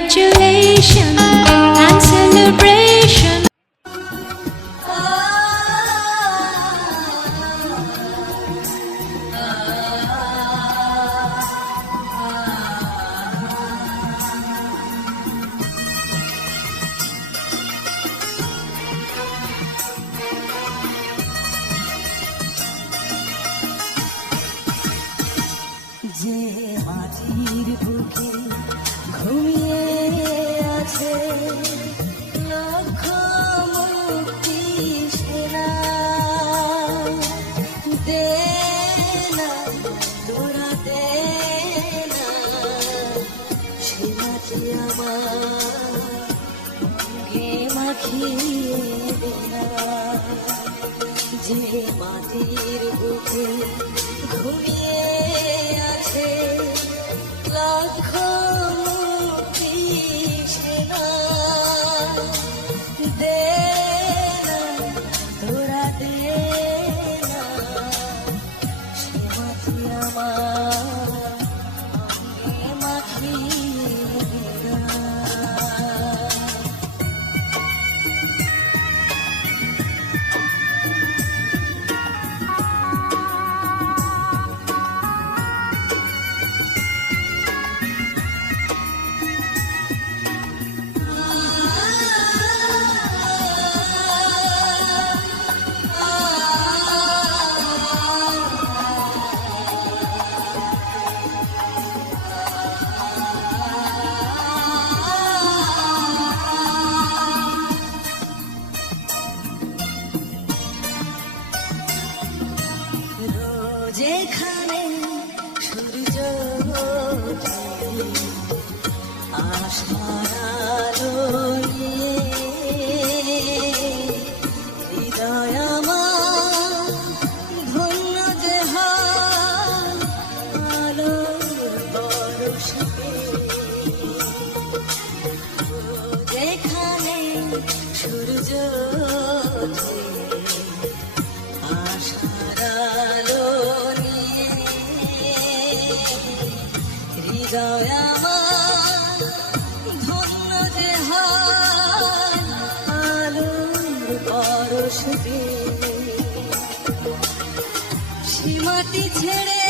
that you বাজে মাটির বুকে ঘুরে শ্রীমতী ছেড়ে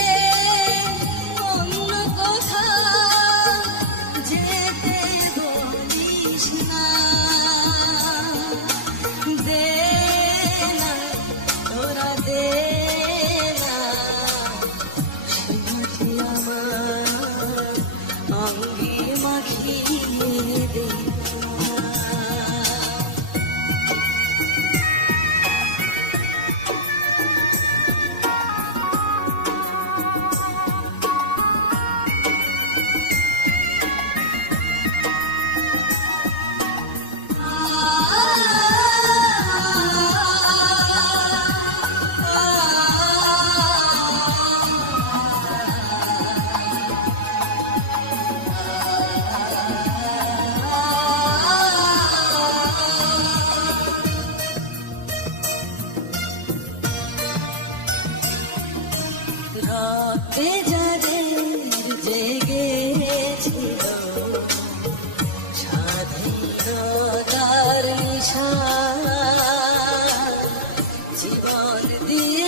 জীবন দিয়ে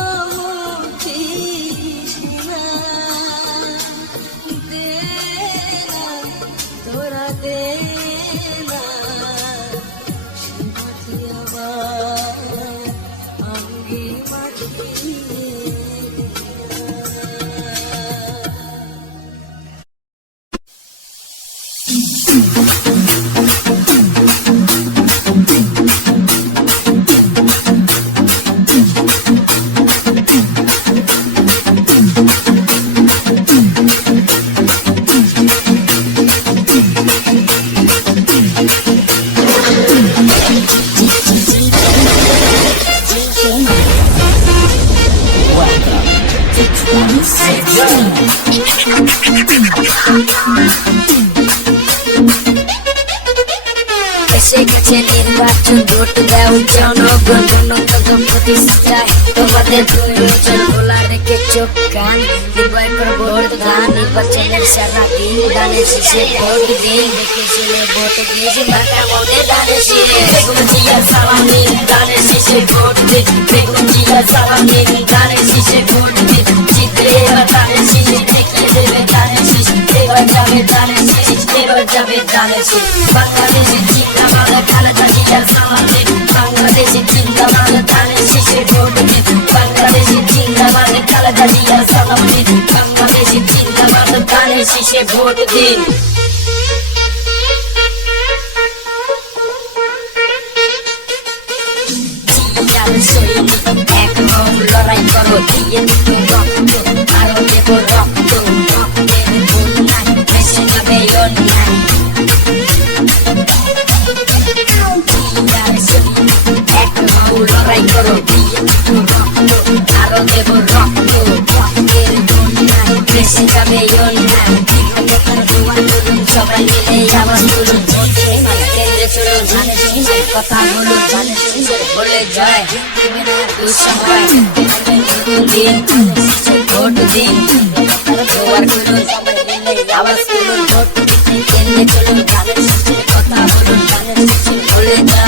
पाचन दोट देव जानो गंदनो कदम पति सचाय तो बदे तुयो चल बोला रे के चुप कान निभाय पर बहुत गान बच्चे ने शरणा दीन गाने से बहुत दीन देखे से बहुत गीज माता मोदे दाने से बेगम जिया सलामी गाने से बहुत दीन बेगम जिया सलामी गाने से बहुत दीन चित्रे बताने से देखे देवे गाने से देवा जावे गाने से देवा जावे गाने से बांग्लादेश कलिया सनम दिन कमरे जिंदाबाद गाने शीशे वोट दिन। যাবে অন্যায় সবাই মিলে আওয়াজ তুলুন কেন্দ্রে চলুন ধানের শীষের কথা বলুন ধানের শীষের বলে জয় দেবে না দুঃসময় নতুন দিন ভোট দিন জোয়ার করুন সবাই মিলে আওয়াজ তুলুন ভোট দিতে কেন্দ্রে চলুন ধানের শীষের কথা বলুন ধানের শীষের বলে জয়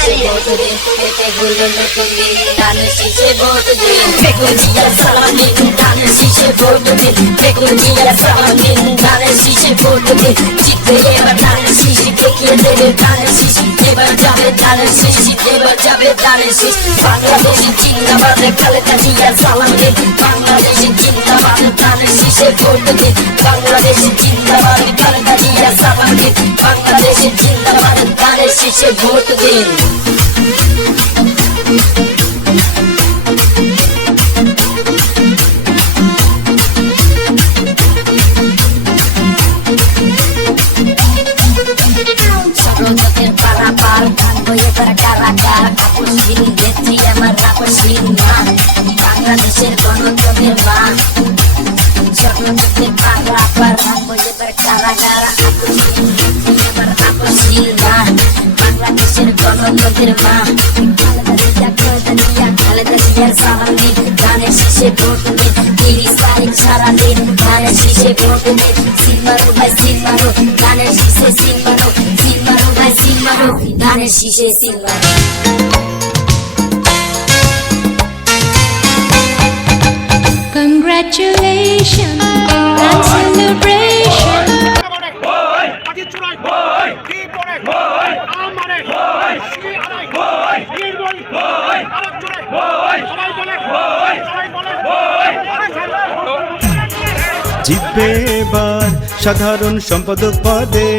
ধানের শীষে ভোট দিন পেতে হলে নতুন দিন ধানের শীষে ভোট দিন বেগুন জিয়া সালাম দিন ধানের শীষে ভোট দিন বেগুন জিয়া সালাম দিন ধানের শীষে ভোট দিন ধানের শীষে এবার যাবে ধানের শীষ বাংলাদেশের জিন্দাবাদ খালেদা জিয়া সালাম দিন বাংলাদেশের জিন্দাবাদ ধানের শীষে ভোট দিন বাংলাদেশের জিন্দাবাদ খালেদা জিয়া সালাম দিন বাংলাদেশের জিন্দাবাদ ধানের শীষে ভোট দিন Congratulations celebration. জিতবে এবার সাধারণ সম্পাদক পদে।